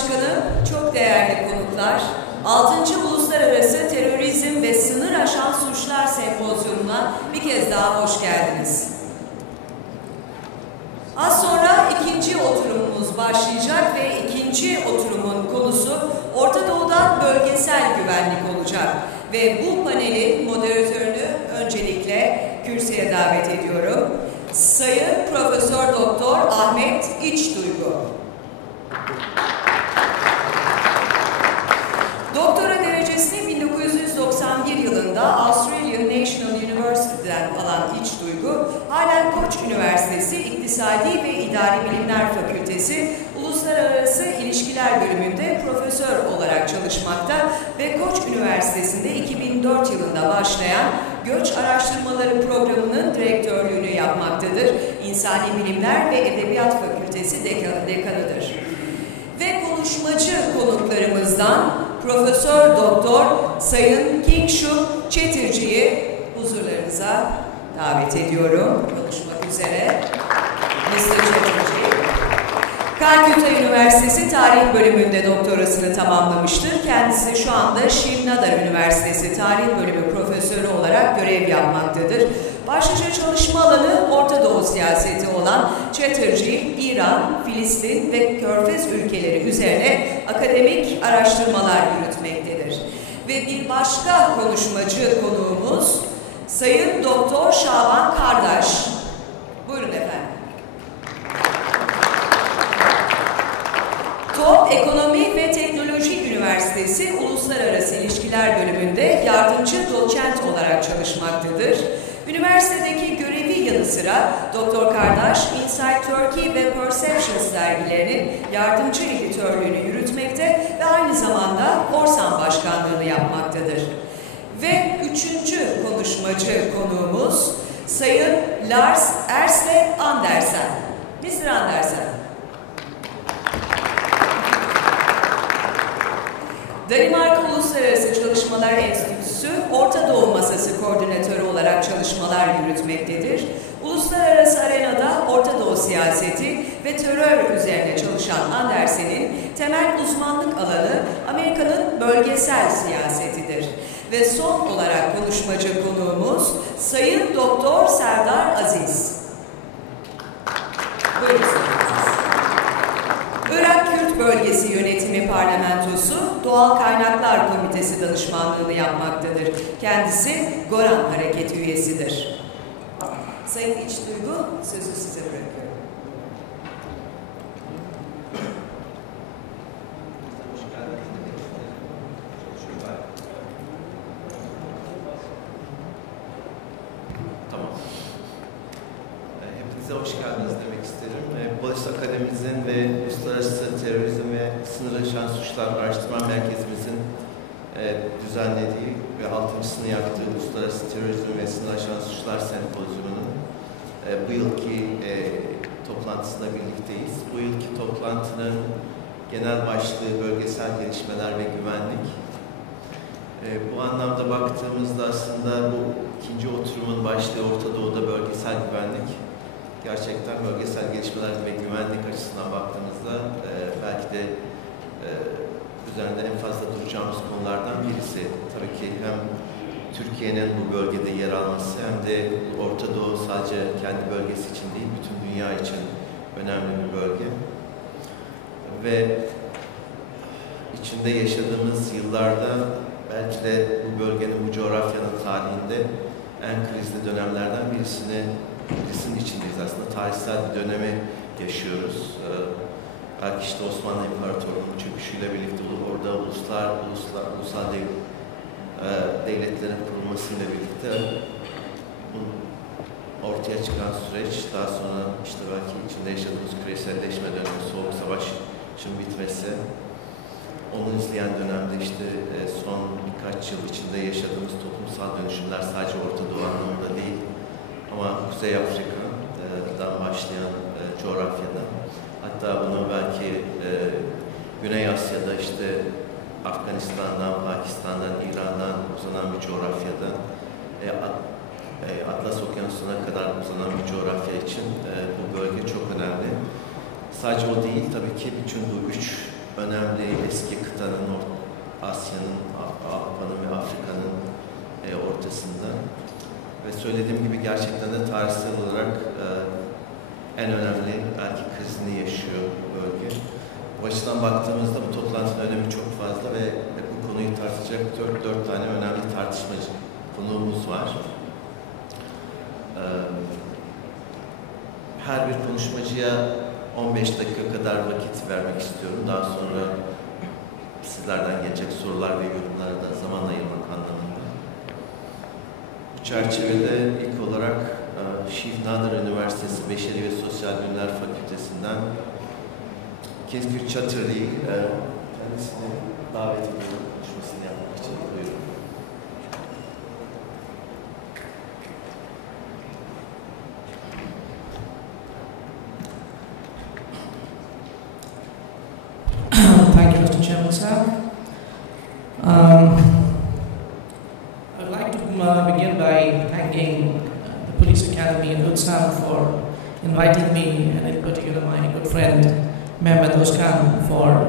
Başkanı, çok değerli konuklar, 6. Uluslararası Terörizm ve Sınır Aşan Suçlar Sempozyumuna bir kez daha hoş geldiniz. Az sonra ikinci oturumumuz başlayacak ve ikinci oturumun konusu Ortadoğu'da bölgesel güvenlik olacak. Ve bu panelin moderatörünü öncelikle kürsüye davet ediyorum. Sayın Profesör Doktor Ahmet İçduygu. Doktora derecesini 1991 yılında Australian National University'den alan İçduygu, halen Koç Üniversitesi İktisadi ve İdari Bilimler Fakültesi Uluslararası İlişkiler Bölümünde profesör olarak çalışmakta ve Koç Üniversitesi'nde 2004 yılında başlayan Göç Araştırmaları Programı'nın direktörlüğünü yapmaktadır. İnsani Bilimler ve Edebiyat Fakültesi dekanıdır. Ve konuşmacı konuklarımızdan Profesör Doktor Sayın Kingshuk Chattarjee'yi huzurlarınıza davet ediyorum. Konuşmak üzere. Mr. Chattarjee. Calcutta Üniversitesi Tarih Bölümünde doktorasını tamamlamıştır. Kendisi şu anda Şivnadar Üniversitesi Tarih Bölümü profesörü olarak görev yapmaktadır. Başlıca çalışma alanı Orta Doğu siyaseti olan Chattarjee, İran, Filistin ve Körfez ülkeleri üzerine akademik araştırmalar yürütmektedir. Ve bir başka konuşmacı konuğumuz Sayın Doktor Şaban Kardaş. Buyurun efendim. TOP Ekonomi ve Teknoloji Üniversitesi Uluslararası İlişkiler Bölümünde yardımcı doçent olarak çalışmaktadır. Üniversitedeki görevi yanı sıra Doktor Kardaş, Insight Turkey ve Perceptions dergilerinin yardımcı editörlüğünü yürütmekte ve aynı zamanda Orsan Başkanlığını yapmaktadır. Ve üçüncü konuşmacı konuğumuz Sayın Lars Ersle Andersen. Mr. Andersen. Danimarka Uluslararası Çalışmalar Enstitüsü Orta Doğu Masası Koordinatörü olarak çalışmalar yürütmektedir. Uluslararası arenada Orta Doğu siyaseti ve terör üzerine çalışan Andersen'in temel uzmanlık alanı Amerika'nın bölgesel siyasetidir. Ve son olarak konuşmacı konuğumuz Sayın Doktor Serdar Aziz. Buyurun. Irak Kürt Bölgesi Yönetimi Parlamentosu Doğal Kaynaklar Komitesi danışmanlığını yapmaktadır. Kendisi Goran Hareketi üyesidir. Sayın İçduygu, sözü size bırakıyorum. Tamam. Hepinize hoş geldiniz demek isterim. Barış Akademimizin ve Uluslararası Terörizm ve Sınır Aşan Suçlar Araştırma Merkezimizin düzenlediği ve 6.sını yaptığı Uluslararası Terörizm ve Sınır Aşan Suçlar Sempozyumu'nun bu yılki toplantısında birlikteyiz. Bu yılki toplantının genel başlığı bölgesel gelişmeler ve güvenlik. Bu anlamda baktığımızda aslında bu ikinci oturumun başlığı Orta Doğu'da bölgesel güvenlik. Gerçekten bölgesel gelişmeler ve güvenlik açısından baktığımızda belki de üzerinde en fazla duracağımız konulardan birisi. Tabii ki hem Türkiye'nin bu bölgede yer alması hem de Orta Doğu sadece kendi bölgesi için değil, bütün dünya için önemli bir bölge. Ve içinde yaşadığımız yıllarda belki de bu bölgenin, bu coğrafyanın tarihinde en krizli dönemlerden birisinin içindeyiz aslında. Tarihsel bir dönemi yaşıyoruz. Belki işte Osmanlı İmparatorluğu'nun çöküşüyle birlikte orada ulusal devletlerin kurulmasıyla birlikte ortaya çıkan süreç, daha sonra işte belki içinde yaşadığımız küreselleşme dönemi, Soğuk Savaş'ın bitmesi, onu izleyen dönemde işte son birkaç yıl içinde yaşadığımız toplumsal dönüşümler sadece Orta Doğu anlamında değil, ama Kuzey Afrika'dan başlayan coğrafyada, hatta bunu belki Güney Asya'da işte Afganistan'dan, Pakistan'dan, İran'dan uzanan bir coğrafyada, Atlas Okyanusu'na kadar uzanan bir coğrafya için bu bölge çok önemli. Sadece o değil, tabii ki bütün bu üç önemli eski kıtanın, Asya'nın, Avrupa'nın ve Afrika'nın ortasında. Ve söylediğim gibi gerçekten de tarihsel olarak en önemli erkek krizini yaşıyor bu bölge. Bu açıdan baktığımızda bu toplantının önemi çok fazla ve bu konuyu tartışacak 4 tane önemli tartışmacı konuğumuz var. Her bir konuşmacıya 15 dakika kadar vakit vermek istiyorum. Daha sonra sizlerden gelecek sorular ve yorumlara da zaman ayırmak anlamında. Bu çerçevede ilk olarak Shiv Nadar Üniversitesi Beşeri ve Sosyal Bilimler Fakültesinden Kingshuk Chattarjee kendisini davet ediyorum konuşmasını yapmak için. Buyurun. Thank you, Mr. Chairman, sir. I'd like to begin by thanking the Police Academy in UTSAM for inviting me, and in particular my good friend Mehmet Özkan for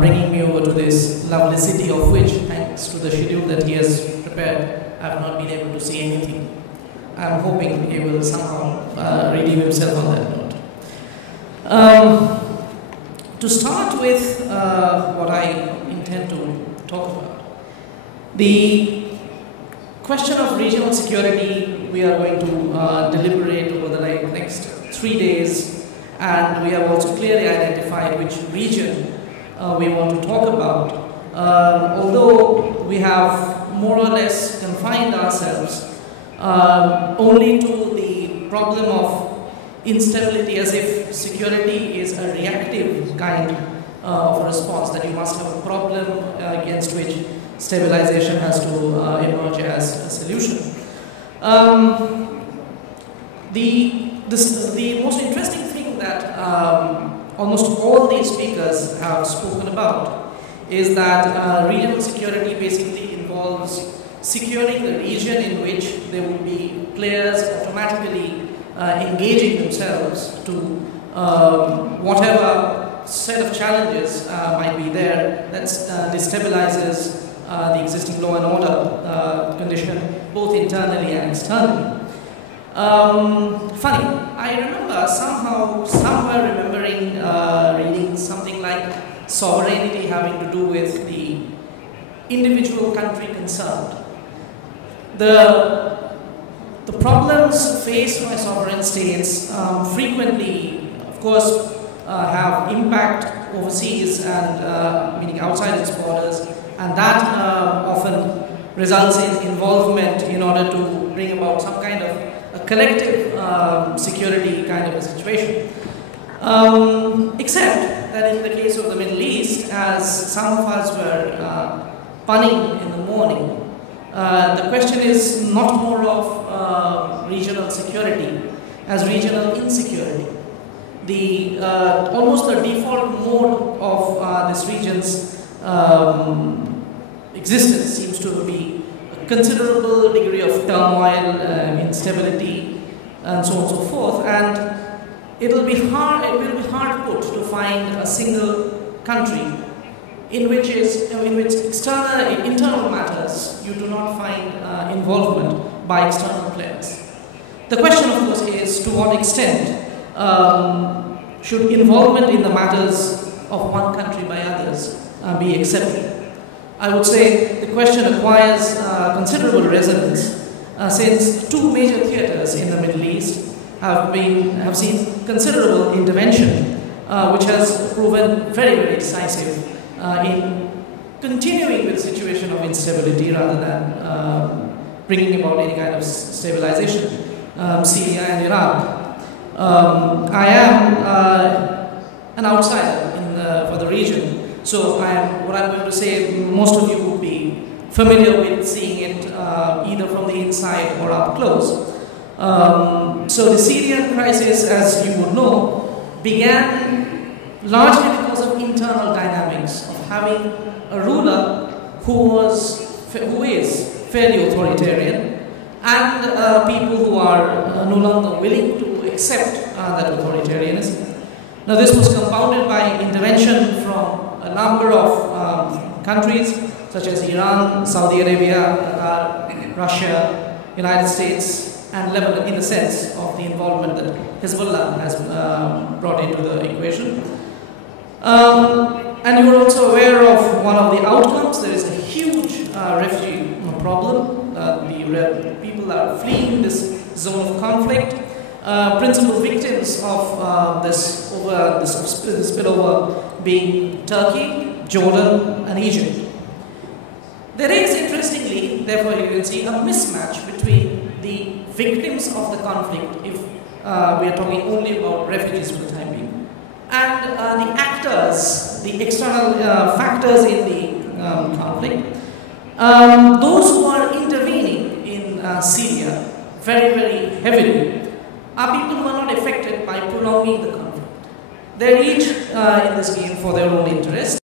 bringing me over to this lovely city, of which, thanks to the schedule that he has prepared, I have not been able to see anything. I'm hoping he will somehow redeem himself on that note. To start with what I intend to talk about, the question of regional security, we are going to deliberate over the next 3 days, and we have also clearly identified which region we want to talk about. Although we have more or less confined ourselves only to the problem of instability, as if security is a reactive kind of a response, that you must have a problem against which stabilization has to emerge as a solution. The most interesting thing that almost all these speakers have spoken about is that regional security basically involves securing the region in which there will be players automatically engaging themselves to whatever set of challenges might be there that destabilizes the existing law and order condition, both internally and externally. Funny, I remember somewhere remembering reading something like sovereignty having to do with the individual country concerned. The problems faced by sovereign states frequently, of course, have impact overseas and meaning outside its borders, and that often results in involvement in order to bring about some kind of a collective security kind of a situation. Except that in the case of the Middle East, as some of us were punning in the morning, the question is not more of regional security as regional insecurity. Almost the default mode of this region's existence seems to be a considerable degree of turmoil, instability, and so on and so forth. And it will be hard put to find a single country in which internal matters you do not find involvement by external players. The question, of course, is to what extent should involvement in the matters of one country by others be accepted. I would say the question acquires considerable resonance since two major theaters in the Middle East have seen considerable intervention, which has proven very, very decisive in continuing with the situation of instability rather than bringing about any kind of stabilization. Syria and Iraq. I am an outsider for the region, so what I'm going to say, most of you would be familiar with seeing it either from the inside or up close. So the Syrian crisis, as you would know, began largely because of internal dynamics of having a ruler who is fairly authoritarian, and people who are no longer willing to accept that authoritarianism. Now, this was compounded by intervention from a number of countries such as Iran, Saudi Arabia, Qatar, Russia, United States, and Lebanon, in the sense of the involvement that Hezbollah has brought into the equation. And you are also aware of one of the outcomes. There is a huge refugee problem. The people are fleeing this zone of conflict. Principal victims of this spillover being Turkey, Jordan, and Egypt. There is, interestingly, therefore you can see a mismatch between the victims of the conflict, if we are talking only about refugees for the time being, and the actors, the external factors in the conflict, those who are intervening in Syria very, very heavily are people who are not affected by prolonging the conflict. They're each in this game for their own interest.